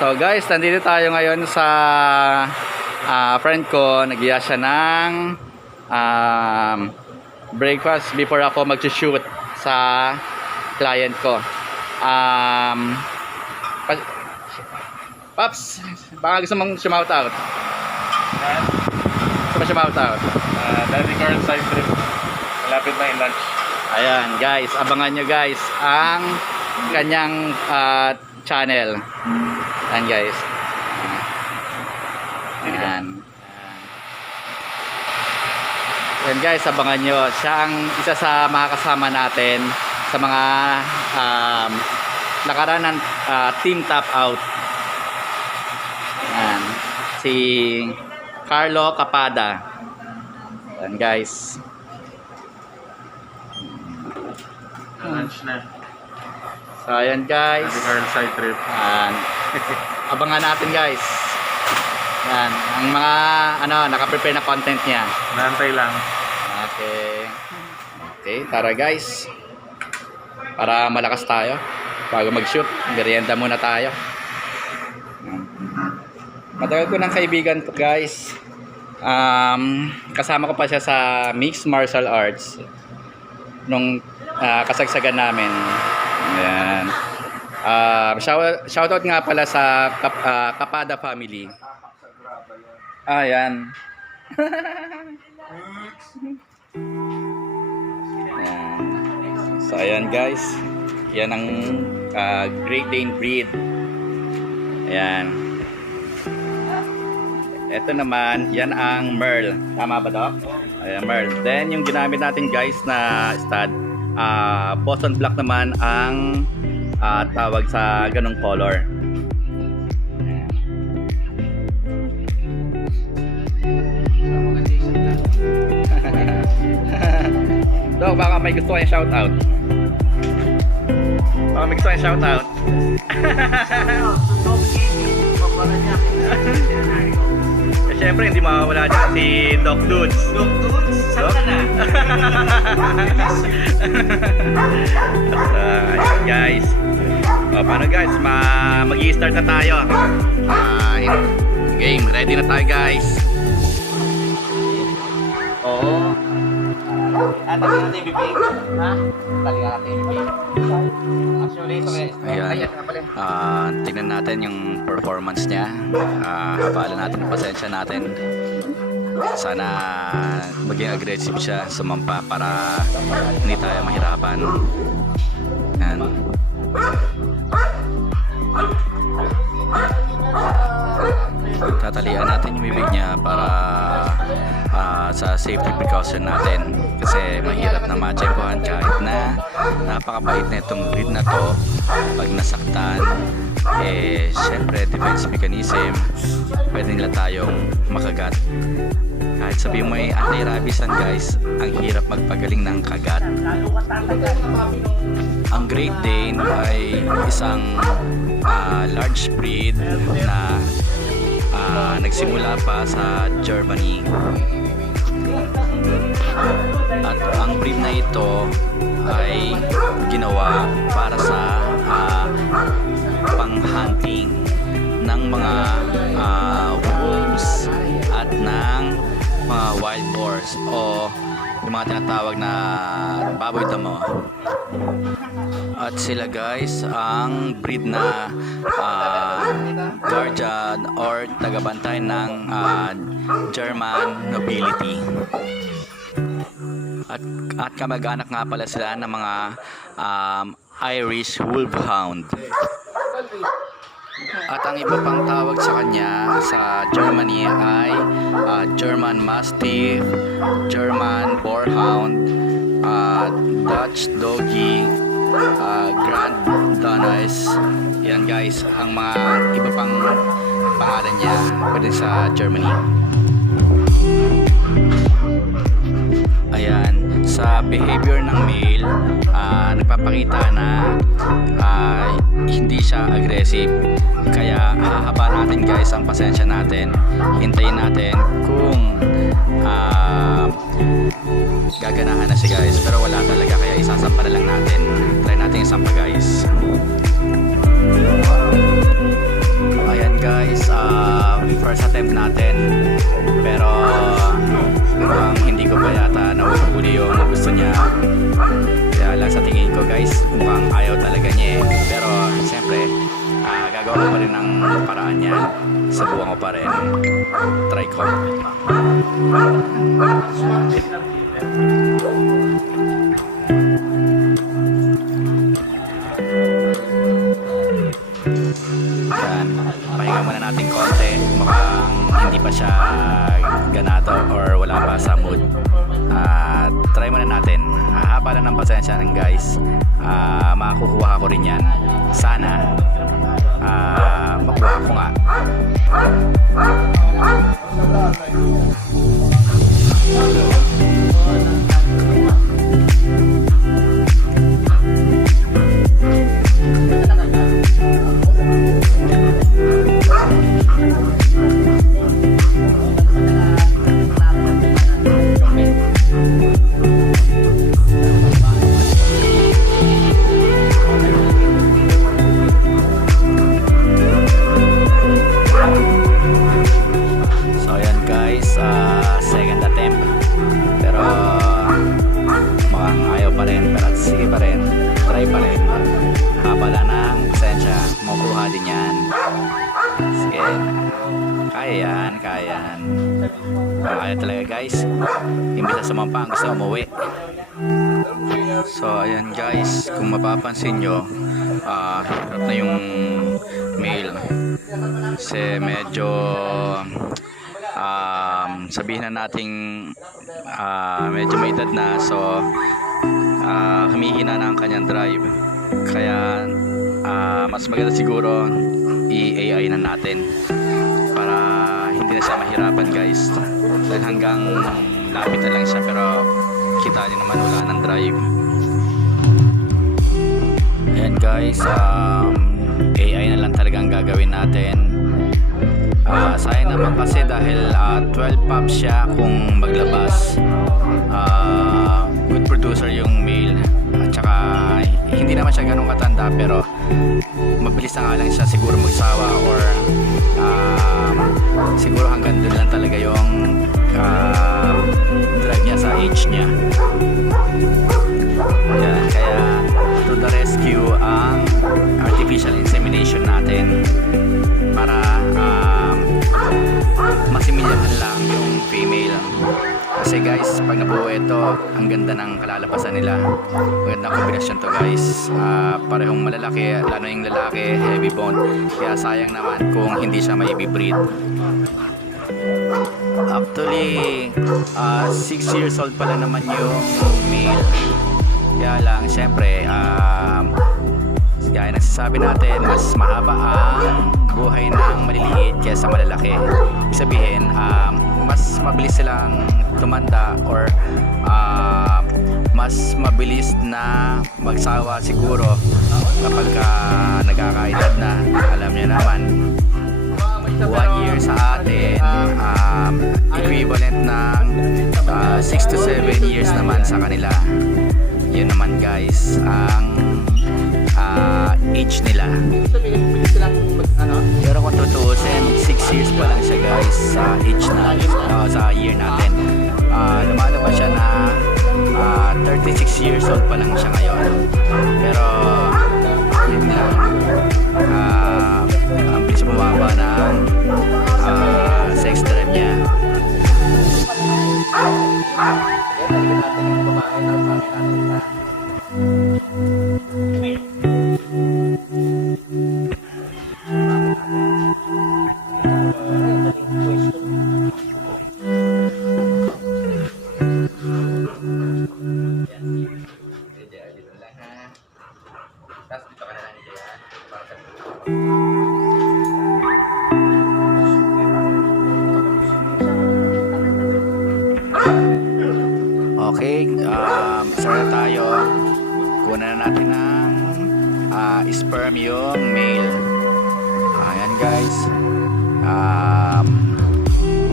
So guys, nandito tayo ngayon sa ah, friend ko. Nagyaya siya ng um, breakfast before ako mag-shoot sa client ko. Um, pa- Paps, baka gusto mong shout out. Gusto mo shout out? Uh, Daddy Carl side trip. Malapit na yung lunch. Ayan guys, abangan nyo guys ang kanyang ah, channel. Ayan guys. Ayan. Ayan guys, abangan nyo. Siya ang isa sa mga kasama natin sa mga um, nakaraan ng ah, team top out. Ayan. Si Carlo Capada. Ayan guys. Lunch na. So ayan guys. Carl side trip. Yan. Abangan natin guys. Yan. Ang mga ano, naka-prepare na content niya. Nantay lang. Okay. Okay, tara guys. Para malakas tayo. Bago mag-shoot, merienda muna tayo. Matagal ko ng kaibigan to guys. Um, kasama ko pa siya sa mixed martial arts nung ah, kasagsagan namin. Ayan. Ah, shout, shoutout nga pala sa Kap, ah, Kapada family. Ah, yan. So, ayan guys. Yan ang ah, Great Dane breed. Ayan. Ito naman, yan ang Merl. Tama ba, Doc? Ayan, Merl. Then, yung ginamit natin guys na stud, ah, Boston Black naman ang ah, tawag sa ganong color. Doc, baka may gusto kayong shoutout. Baka may gusto kayong shoutout. Eh, syempre, hindi mawawala dyan si Doc Dudes. Doc Dudes? Doc? uh, guys. O, paano guys? Ma mag start na tayo. Ah, in- game. Ready na tayo guys. Ano natin yung bibig? Ha? Talingan natin yung bibig. Actually, ito. Ayan. Ayan nga pala. Ah, tingnan natin yung performance niya. Ah, habala natin ang pasensya natin. Sana maging aggressive siya sumampa para hindi tayo mahirapan. Yan. Tatalian natin yung bibig niya para ah, sa safety precaution natin. Kasi mahirap na matsempohan kahit na napakabait na itong breed na to. Pag nasaktan eh syempre defense mechanism pwede nila tayong makagat. Kahit sabihin mo eh anti-rabiesan guys ang hirap magpagaling ng kagat. Ang Great Dane ay isang ah, large breed na ah, nagsimula pa sa Germany at ang breed na ito ay ginawa para sa ah, pang-hunting ng mga ah, wolves at ng mga wild boars o yung mga tinatawag na baboy damo. At sila guys ang breed na ah, guardian or tagabantay ng ah, German nobility. At, at kamag-anak nga pala sila ng mga um, Irish Wolfhound. At ang iba pang tawag sa kanya sa Germany ay ah, German Mastiff, German Boarhound, ah, Dutch Doggy, ah, Grand Danais. Yan guys, ang mga iba pang pangalan niya pwede sa Germany. Ayan, sa behavior ng male, ah, nagpapakita na ah, hindi siya aggressive. Kaya hahaba natin guys ang pasensya natin. Hintayin natin kung ah, gaganahan na si guys. Pero wala talaga kaya isasampa na lang natin. Try natin isampa guys. Ayan. attempt natin. Pero mukhang hindi ko pa ko pa rin ng paraan niya. Subukan ko pa rin. Try ko. Yan. Pahinga muna natin konti. Mukhang hindi pa siya ganado or wala pa sa mood. At try muna natin. Hahaba lang ng pasensya ng guys. Ah, makukuha ko rin yan. Sana. Guys. Imbis na sumampa, gusto umuwi. So ayan guys, kung mapapansin nyo, ah hirap na yung mail. Kasi medyo um, sabihin na nating ah, medyo may edad na so ah, humihina na ang kanyang drive. Kaya ah, mas maganda siguro i-AI na natin para hindi na siya mahirapan guys. Dahil hanggang lapit na lang siya pero kita niyo naman wala ng drive. Ayan guys, um, AI na lang talaga ang gagawin natin. Ah, sayang naman kasi dahil ah, 12 pops siya kung maglabas. Ah, good producer yung male. At saka hindi naman siya ganun katanda pero mabilis na nga lang siya siguro magsawa or um, siguro hanggang doon lang talaga yung ah, drive niya sa age niya. Kasi guys, pag nabuo ito, ang ganda ng kalalabasan nila. Magandang kombinasyon to guys. Ah, parehong malalaki, lalo yung lalaki, heavy bone. Kaya sayang naman kung hindi siya may breed. Actually, 6 years old pala naman yung male. Kaya lang, syempre, um, gaya ng sasabi natin, mas mahaba ang buhay ng maliliit kaysa malalaki. Sabihin, um, mas mabilis silang tumanda or um, mas mabilis na magsawa siguro kapag ka nagkakaedad na. Alam niyo naman, one year sa atin, um, equivalent ng 6 to 7 years naman sa kanila. Yun naman guys, ang ah, age nila. Pero kung tutuusin, 6 years pa lang siya guys sa age na, ah, sa year natin. Ah, lumalabas siya na ah, 36 years old pa lang siya ngayon. Pero, yun lang. Ah, ang bilis bumaba ng ah, sex drive niya. Tapos Kunan na natin ng ah, sperm yung male. Ayan guys. Um,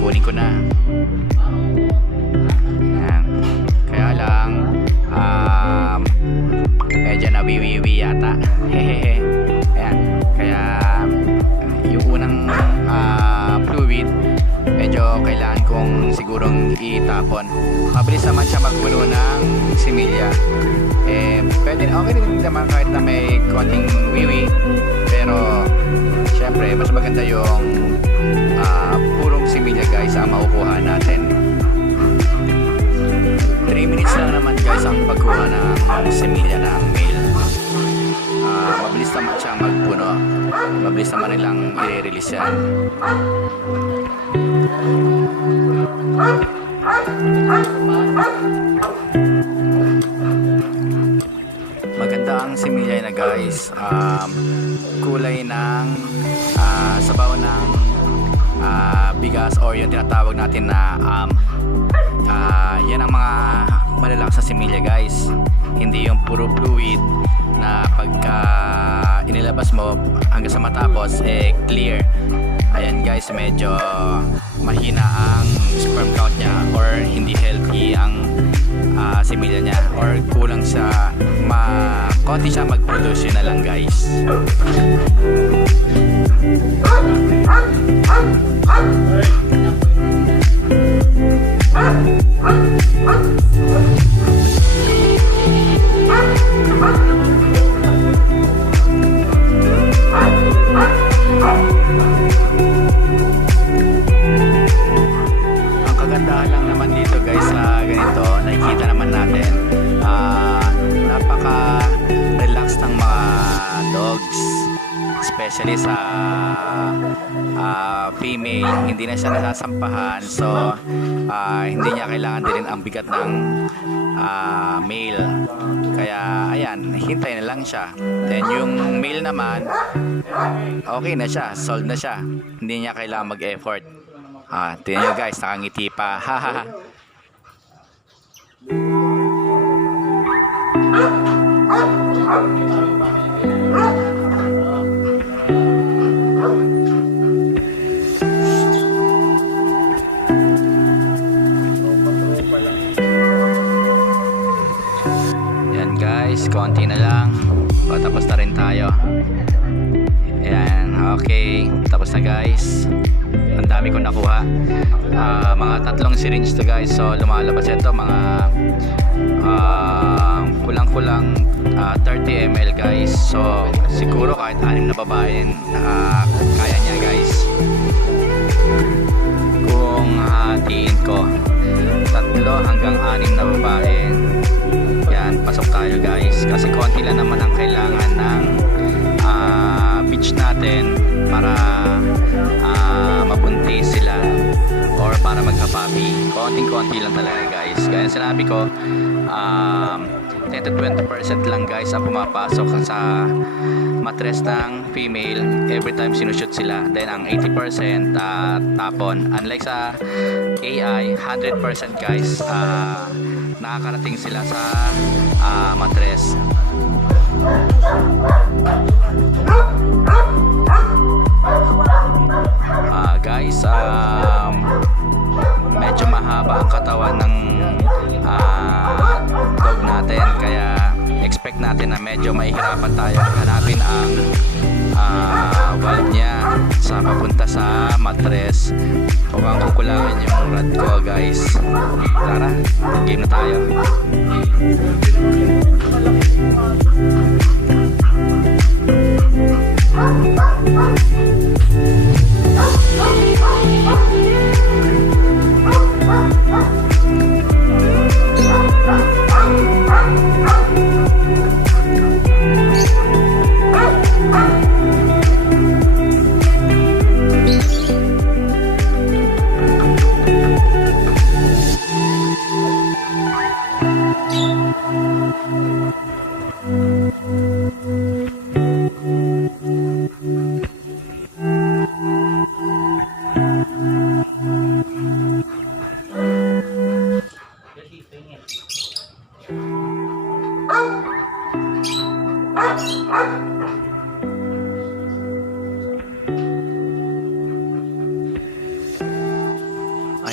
kunin ko na. Itapon. Mabilis naman siya magpuno ng similya. Eh, pwede, okay din naman kahit na may konting wiwi. Pero, syempre, mas maganda yung ah, purong similya guys ang makukuha natin. 3 minutes lang naman guys ang pagkuha ng similya ng meal. Ah, mabilis naman siyang magpuno. Mabilis naman nilang i-release yan. Maganda ang similya na guys. Um, kulay ng ah, sabaw ng ah, bigas or yung tinatawag natin na um, Ah, yan ang mga malalakas sa similya guys. Hindi yung puro fluid na pagka inilabas mo hanggang sa matapos eh clear. Ayan guys, medyo mahina ang sperm count niya or hindi healthy ang ah, similya niya or kulang sa ma konti siya mag-produce na lang guys. Ang nasasampahan. So, ah, hindi niya kailangan din ang bigat ng ah, male. Kaya, ayan, hintay na lang siya. Then, yung male naman, okay na siya, solved na siya. Hindi niya kailangan mag-effort. Ah, tingnan nyo guys, nakangiti pa. Hahaha. Tayo. Yan, okay. Tapos na guys. Ang dami ko nakuha. Ah, mga tatlong syringe to guys. So lumalabas ito mga ah, kulang-kulang ah, 30 ml guys. So siguro kahit anim na babae ah, kaya niya guys. Kung hatiin ko tatlo hanggang anim na babae. Pasok tayo guys. Kasi konti lang naman ang kailangan ng ah, beach natin para ah, mabuntis sila or para magkapapi. Konting-konti lang talaga guys. Kaya sinabi ko, um, 10 to 20% lang guys ang pumapasok sa matres ng female every time sinushoot sila. Then ang 80% ah, tapon. Unlike sa AI, 100% guys ah, nakakarating sila sa ah, matres. Ah, guys, um, medyo mahaba ang katawan ng ah, dog natin kaya expect natin na medyo mahihirapan tayo hanapin ang ah, valve niya sa papunta sa matres. Huwag ang kukulangin yung rod ko guys. Tara game na tayo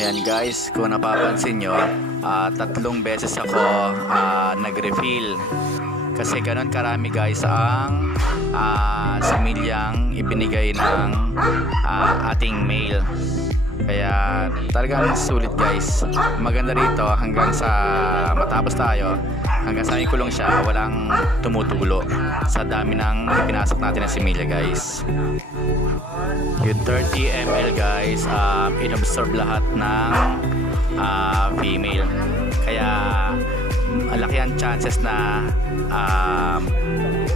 Ayan guys, kung napapansin nyo, ah, tatlong beses ako ah, nag-refill. Kasi ganun karami guys ang ah, similyang ibinigay ng ah, ating mail. Kaya talagang sulit guys. Maganda rito hanggang sa matapos tayo, hanggang sa may kulong siya, walang tumutulo sa dami ng ipinasok natin na similya guys. Yung 30 ml guys, um, inabsorb lahat ng ah, female. Kaya malaki ang chances na um,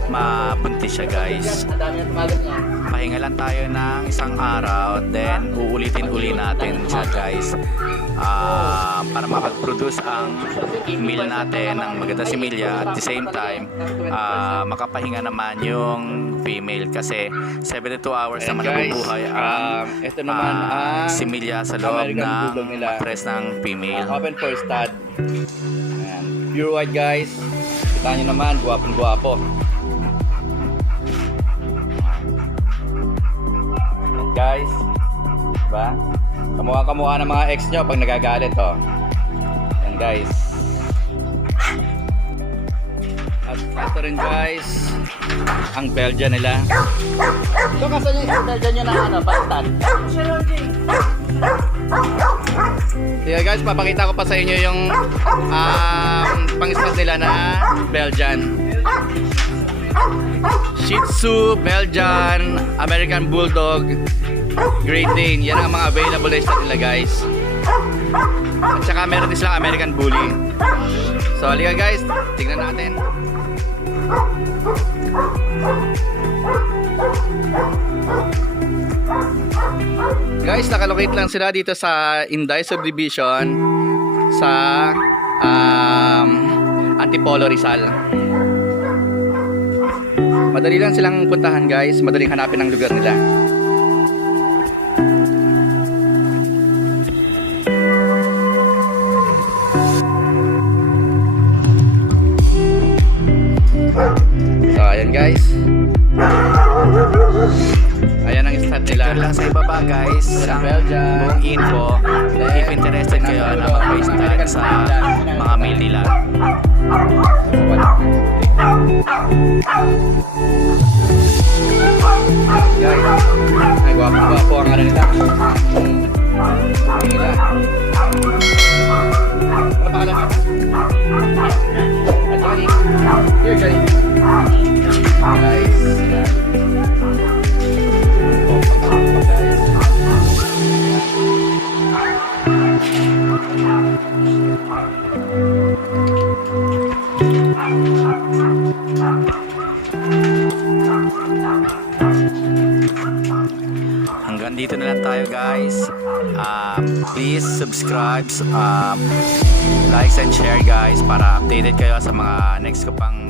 mabuntis siya guys. Pahinga lang tayo ng isang araw then uulitin uli natin siya guys Ah, para makapag-produce ang meal natin ng maganda si Milya at the same time ah, makapahinga naman yung female kasi 72 hours naman nabubuhay ang ito ah, si Milya sa loob ng press ng female Open for stud. Ayan. Pure white guys. Kita nyo naman, guwapong guwapo. Ayan guys. Diba? Kamukha-kamukha ng mga ex nyo pag nagagalit oh. Ayan guys. Ito rin guys, ang Belgian nila. Ito kasi yung Belgian nyo na ano, bastard. Yeah guys, papakita ko pa sa inyo yung um, pang-spot nila na Belgian. Shih Tzu, Belgian, American Bulldog, Great Dane. Yan ang mga available na nila guys. At saka meron din silang American Bully. So halika guys, tingnan natin. Guys, nakalocate lang sila dito sa Inday Subdivision sa um, Antipolo Rizal. Madali lang silang puntahan guys, madaling hanapin ang lugar nila. Guys. Ayan ang stat nila. Share lang sa ibaba guys ang buong info if interested kayo na mag-start sa mga mail nila Guys, ay gwapo gwapo ang ano nila. Ang nila. Ano pangalan mo? Guys para updated kayo sa mga next ko pang